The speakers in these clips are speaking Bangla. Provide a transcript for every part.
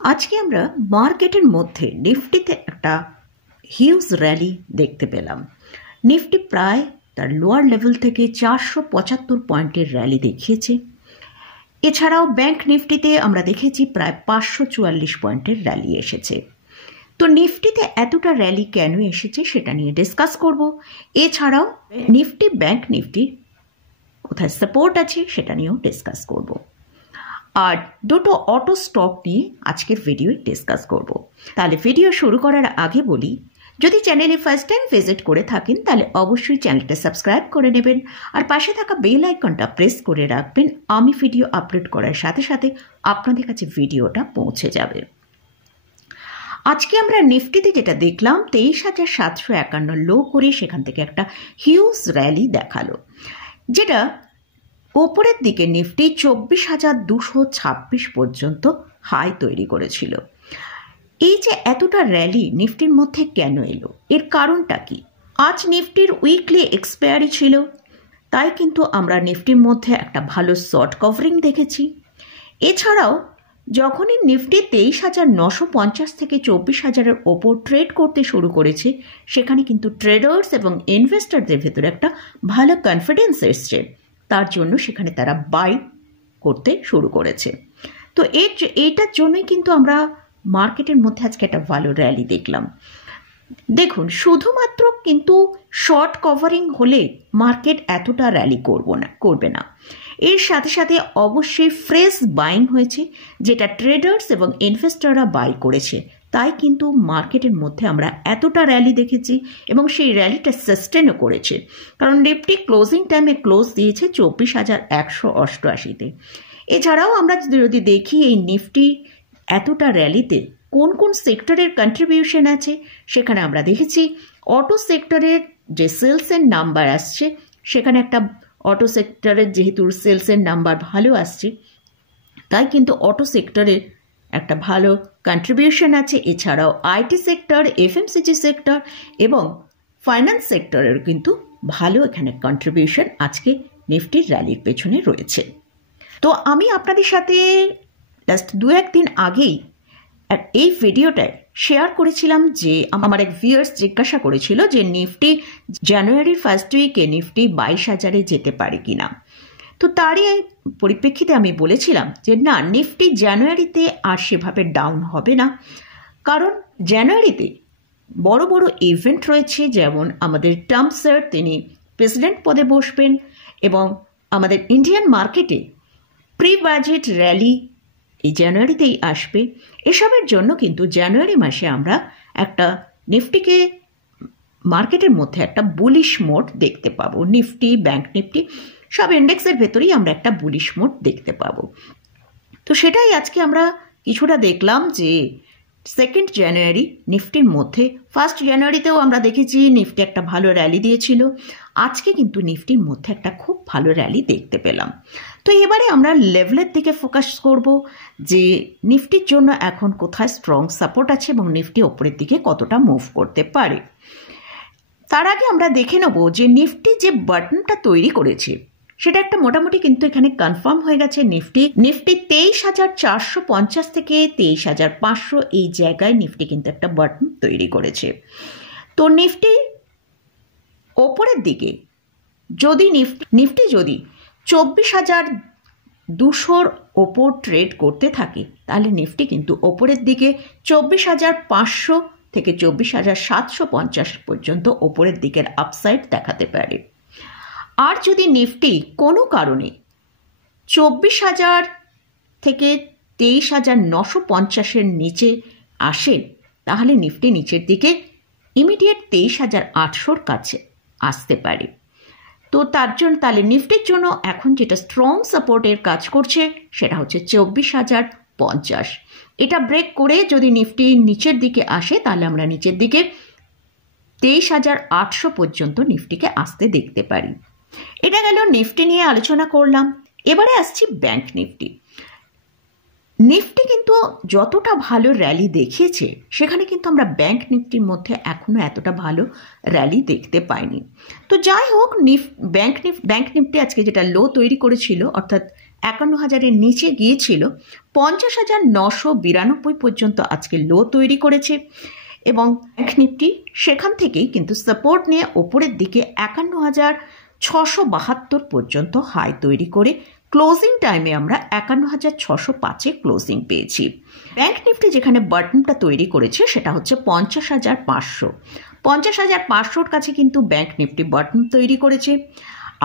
আজকে আমরা মার্কেটের মধ্যে নিফটিতে একটা হিউজ র্যালি দেখতে পেলাম। নিফটি প্রায় তার লোয়ার লেভেল থেকে 475 পয়েন্টের র্যালি দেখিয়েছে। এছাড়াও ব্যাংক নিফটিতে আমরা দেখেছি প্রায় 544 পয়েন্টের র্যালি এসেছে। তো নিফটিতে এতটা র্যালি কেন এসেছে সেটা নিয়ে ডিসকাস করব। এছাড়াও নিফটি ব্যাংক নিফটি কোথায় সাপোর্ট আছে সেটা নিয়েও ডিসকাস করব। আর দুটো অটো স্টক নিয়ে আজকের ভিডিও ডিসকাস করব। তাহলে ভিডিও শুরু করার আগে বলি, যদি চ্যানেলে ফার্স্ট টাইম ভিজিট করে থাকেন তাহলে অবশ্যই চ্যানেলটা সাবস্ক্রাইব করে নেবেন আর পাশে থাকা বেল আইকনটা প্রেস করে রাখবেন। আমি ভিডিও আপলোড করার সাথে সাথে আপনাদের কাছে ভিডিওটা পৌঁছে যাবে। আজকে আমরা নিফটিতে যেটা দেখলাম 23,751 লো করে সেখান থেকে একটা হিউজ র্যালি দেখালো, যেটা ওপরের দিকে নিফটি 24,226 পর্যন্ত হাই তৈরি করেছিল। এই যে এতটা র্যালি নিফটির মধ্যে কেন এলো, এর কারণটা কি? আজ নিফটির উইকলি এক্সপায়ারি ছিল, তাই কিন্তু আমরা নিফটির মধ্যে একটা ভালো শর্ট কভারিং দেখেছি। এছাড়াও যখনই নিফটি 23,950 থেকে 24,000-এর ওপর ট্রেড করতে শুরু করেছে, সেখানে কিন্তু ট্রেডার্স এবং ইনভেস্টরদের ভেতরে একটা ভালো কনফিডেন্স এসছে, তার জন্য সেখানে তারা বাই করতে শুরু করেছে। তো এইটার জন্যই কিন্তু আমরা মার্কেটের মধ্যে আজকে একটা ভালো র্যালি দেখলাম। দেখুন, শুধুমাত্র কিন্তু শর্ট কভারিং হলে মার্কেট এতটা র্যালি করবে না। এর সাথে সাথে অবশ্যই ফ্রেশ বাইং হয়েছে, যেটা ট্রেডার্স এবং ইনভেস্টররা বাই করেছে, তাই কিন্তু মার্কেটের মধ্যে আমরা এতটা র্যালি দেখেছি এবং সেই র্যালিটা সাস্টেনও করেছে। কারণ নিফটি ক্লোজিং টাইমে ক্লোজ দিয়েছে 24,188-তে। এছাড়াও আমরা যদি দেখি এই নিফটি এতটা র্যালিতে কোন কোন সেক্টরের কন্ট্রিবিউশন আছে, সেখানে আমরা দেখেছি অটো সেক্টরের যে সেলসের নাম্বার আসছে, সেখানে একটা অটো সেক্টরের যেহেতু সেলসের নাম্বার ভালো আসছে, তাই কিন্তু অটো সেক্টরের একটা ভালো কন্ট্রিবিউশন আছে। এছাড়াও আইটি সেক্টর, এফএমসিজি সেক্টর এবং ফাইন্যান্স সেক্টরের কিন্তু ভালো এখানে কন্ট্রিবিউশন আজকে নিফটির র্যালির পেছনে রয়েছে। তো আমি আপনাদের সাথে জাস্ট 2-1 দিন আগেই এই ভিডিওটায় শেয়ার করেছিলাম যে আমার এক ভিউয়ার্স জিজ্ঞাসা করেছিল যে নিফটি জানুয়ারির ফার্স্ট উইকে নিফটি 22,000-এ যেতে পারে কিনা। তো তারই পরিপ্রেক্ষিতে আমি বলেছিলাম যে না, নিফটি জানুয়ারিতে আর সেভাবে ডাউন হবে না, কারণ জানুয়ারিতে বড় বড় ইভেন্ট রয়েছে। যেমন আমাদের ট্রাম্প স্যার, তিনি প্রেসিডেন্ট পদে বসবেন এবং আমাদের ইন্ডিয়ান মার্কেটে প্রি বাজেট র্যালি এই জানুয়ারিতেই আসবে। এসবের জন্য কিন্তু জানুয়ারি মাসে আমরা একটা নিফটিকে মার্কেটের মধ্যে একটা বুলিশ মোড দেখতে পাবো। নিফটি, ব্যাংক নিফটি সব ইন্ডেক্সের ভেতরেই আমরা একটা বুলিশ মোড দেখতে পাবো। তো সেটাই আজকে আমরা কিছুটা দেখলাম যে 2 জানুয়ারি নিফটির মধ্যে, 1 জানুয়ারিতেও আমরা দেখেছি নিফটি একটা ভালো র্যালি দিয়েছিল, আজকে কিন্তু নিফটির মধ্যে একটা খুব ভালো র্যালি দেখতে পেলাম। তো এবারে আমরা লেভেলের দিকে ফোকাস করব যে নিফটির জন্য এখন কোথায় স্ট্রং সাপোর্ট আছে এবং নিফটি ওপরের দিকে কতটা মুভ করতে পারে। তার আগে আমরা দেখে নেব যে নিফটি যে বাটনটা তৈরি করেছে সেটা একটা মোটামুটি কিন্তু এখানে কনফার্ম হয়ে গেছে। নিফটি 23,450 থেকে 23,500 এই জায়গায় নিফটি কিন্তু একটা বাটন তৈরি করেছে। তো নিফটি ওপরের দিকে যদি নিফটি যদি 24,200-র ওপর ট্রেড করতে থাকে, তাহলে নিফটি কিন্তু ওপরের দিকে 24,500 থেকে 24,750 পর্যন্ত ওপরের দিকের আপসাইড দেখাতে পারে। আর যদি নিফটি কোনো কারণে 24,000 থেকে 23,950-এর নিচে আসে, তাহলে নিফটি নিচের দিকে ইমিডিয়েট 23,800-র কাছে আসতে পারে। তো তার জন্য তাহলে নিফটির জন্য এখন যেটা স্ট্রং সাপোর্টের কাজ করছে সেটা হচ্ছে 24,050। এটা ব্রেক করে যদি নিফটি নিচের দিকে আসে, তাহলে আমরা নিচের দিকে 23,800 পর্যন্ত নিফটিকে আসতে দেখতে পারি। এটা গেল নিফটি নিয়ে আলোচনা করলাম। এবারে আসছি ব্যাংক নিফটি। নিফটি কিন্তু যতটা ভালো র্যালি দেখিয়েছে, সেখানে কিন্তু আমরা ব্যাংক নিফটির মধ্যে এখনও এতটা ভালো র্যালি দেখতে পাইনি। তো যাই হোক, ব্যাংক নিফটি আজকে যেটা লো তৈরি করেছিল, অর্থাৎ 51,000-এর নিচে গিয়েছিল, 50,992 পর্যন্ত আজকে লো তৈরি করেছে এবং ব্যাংক নিফটি সেখান থেকেই কিন্তু সাপোর্ট নিয়ে ওপরের দিকে 51,672 পর্যন্ত হাই তৈরি করে ক্লোজিং টাইমে আমরা 51,605-এ ক্লোজিং পেয়েছি। ব্যাংক নিফটি যেখানে বটমটা তৈরি করেছে সেটা হচ্ছে 50,500। 50,500-র কাছে কিন্তু ব্যাংক নিফটি বটম তৈরি করেছে।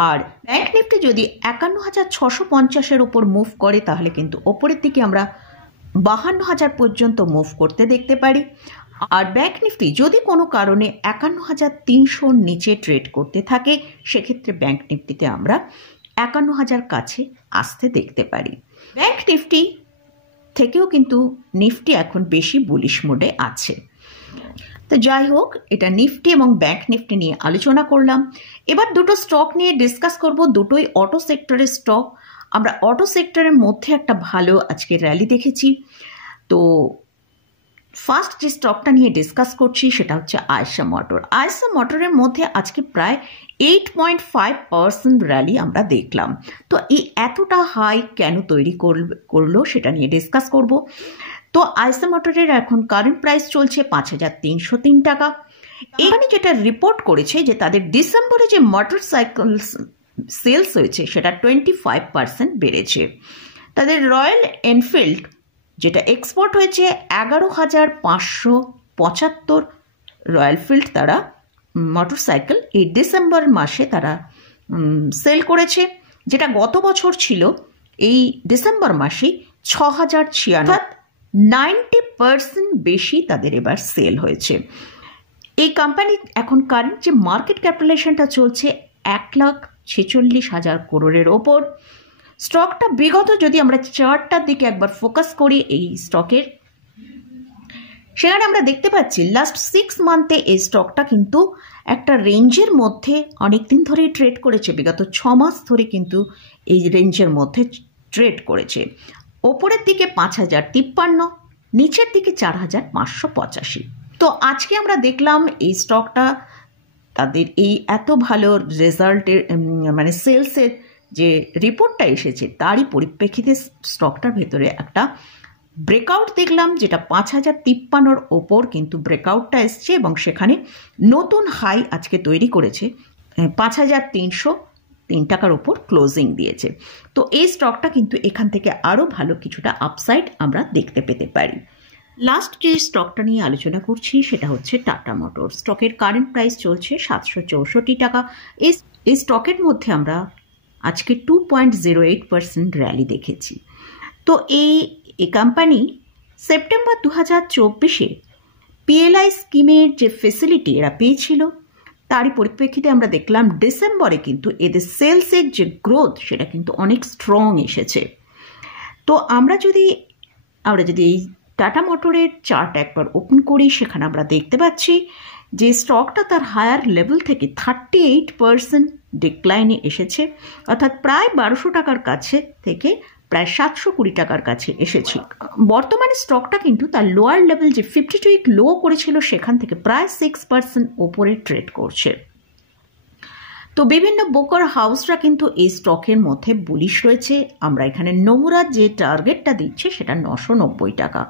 আর ব্যাংক নিফটি যদি 51,650-এর ওপর মুভ করে তাহলে কিন্তু ওপরের দিকে আমরা 52,000 পর্যন্ত মুভ করতে দেখতে পারি। আর ব্যাংক নিফটি যদি কোনো কারণে 51,300-র নিচে ট্রেড করতে থাকে সেক্ষেত্রে ব্যাংক নিফটিতে আমরা 51,000 কাছে আসতে দেখতে পারি। ব্যাংক নিফটি থেকেও কিন্তু নিফটি এখন বেশি বুলিশ মোডে আছে। তো যাই হোক, এটা নিফটি এবং ব্যাংক নিফটি নিয়ে আলোচনা করলাম। এবার দুটো স্টক নিয়ে ডিসকাস করব, দুটোই অটো সেক্টরের স্টক। আমরা অটো সেক্টরের মধ্যে একটা ভালো আজকে র্যালি দেখেছি। তো ফার্স্ট যে স্টকটা নিয়ে ডিসকাস করছি সেটা হচ্ছে আয়েশা মোটর। আয়েশা মোটরের মধ্যে আজকে প্রায় 8.5% র্যালি আমরা দেখলাম। তো এই এতটা হাই কেন তৈরি করলো সেটা নিয়ে ডিসকাস করব। তো আয়েশা মোটরের এখন কারেন্ট প্রাইস চলছে 5,303 টাকা। এখানে যেটা রিপোর্ট করেছে যে তাদের ডিসেম্বরে যে মোটরসাইকেল সেলস হয়েছে সেটা 25% বেড়েছে। তাদের রয়্যাল এনফিল্ড যেটা এক্সপোর্ট হয়েছে 11,575 রয়্যাল ফিল্ড তারা মোটরসাইকেল এই ডিসেম্বর মাসে তারা সেল করেছে, যেটা গত বছর ছিল এই ডিসেম্বর মাসে 6,096। 90% বেশি তাদের এবার সেল হয়েছে। এই কোম্পানি এখন কারেন্ট যে মার্কেট ক্যাপিটালাইজেশনটা চলছে 1,46,000 করোড়ের ওপর। স্টকটা বিগত যদি আমরা চার্টটার দিকে একবার ফোকাস করি এই স্টকের, সেখানে আমরা দেখতে পাচ্ছি লাস্ট 6 মান্থে এই স্টকটা কিন্তু একটা রেঞ্জের মধ্যে অনেক দিন ধরেই ট্রেড করেছে। বিগত 6 মাস ধরে কিন্তু এই রেঞ্জের মধ্যে ট্রেড করেছে। ওপরের দিকে 5,053, নিচের দিকে 4,585। তো আজকে আমরা দেখলাম এই স্টকটা তাদের এই এত ভালো রেজাল্টের মানে সেলসের যে রিপোর্টটা এসেছে তারই পরিপ্রেক্ষিতে স্টকটার ভেতরে একটা ব্রেকআউট দেখলাম, যেটা 5,053-র ওপর কিন্তু ব্রেকআউটটা এসছে এবং সেখানে নতুন হাই আজকে তৈরি করেছে 5,303 টাকার ওপর ক্লোজিং দিয়েছে। তো এই স্টকটা কিন্তু এখান থেকে আরও ভালো কিছুটা আপসাইড আমরা দেখতে পেতে পারি। লাস্ট যে স্টকটা নিয়ে আলোচনা করছি সেটা হচ্ছে টাটা মোটর। স্টকের কারেন্ট প্রাইস চলছে 764 টাকা। এই স্টকের মধ্যে আমরা আজকে 2.08% র্যালি দেখেছি। তো এই কোম্পানি সেপ্টেম্বর 2024-এ পিএলআই স্কিমের যে ফেসিলিটি এরা পেয়েছিল তারই পরিপ্রেক্ষিতে আমরা দেখলাম ডিসেম্বরে কিন্তু এদের সেলসের যে গ্রোথ সেটা কিন্তু অনেক স্ট্রং এসেছে। তো আমরা যদি এই টাটা মোটরের চার্ট একবার ওপেন করি সেখানে আমরা দেখতে পাচ্ছি যে স্টকটা তার হায়ার লেভেল থেকে 38% ডিক্লাইনে এসেছে, অর্থাৎ প্রায় 1,200 টাকার কাছে থেকে প্রায় 720 টাকার কাছে এসেছে। বর্তমানে স্টকটা কিন্তু তার লোয়ার লেভেল যে 52 উইক লো করেছিল সেখান থেকে প্রায় 6% ওপরে ট্রেড করছে। তো বিভিন্ন ব্রোকার হাউসরা কিন্তু এই স্টকের মধ্যে বুলিশ রয়েছে। আমরা এখানে নোমুরা যে টার্গেটটা দিচ্ছে সেটা 990 টাকা।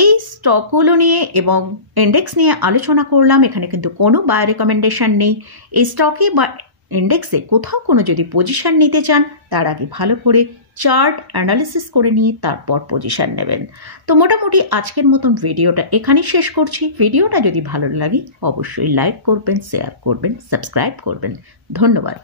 এই স্টকগুলো নিয়ে এবং ইন্ডেক্স নিয়ে আলোচনা করলাম। এখানে কিন্তু কোনো বাই রেকমেন্ডেশন নেই। এই স্টকে বা ইন্ডেক্সে কোথাও কোনো যদি পজিশন নিতে চান তার আগে ভালো করে চার্ট অ্যানালিসিস করে নিয়ে তারপর পজিশন নেবেন। তো মোটামুটি আজকের মতন ভিডিওটা এখানেই শেষ করছি। ভিডিওটা যদি ভালো লাগে অবশ্যই লাইক করবেন, শেয়ার করবেন, সাবস্ক্রাইব করবেন। ধন্যবাদ।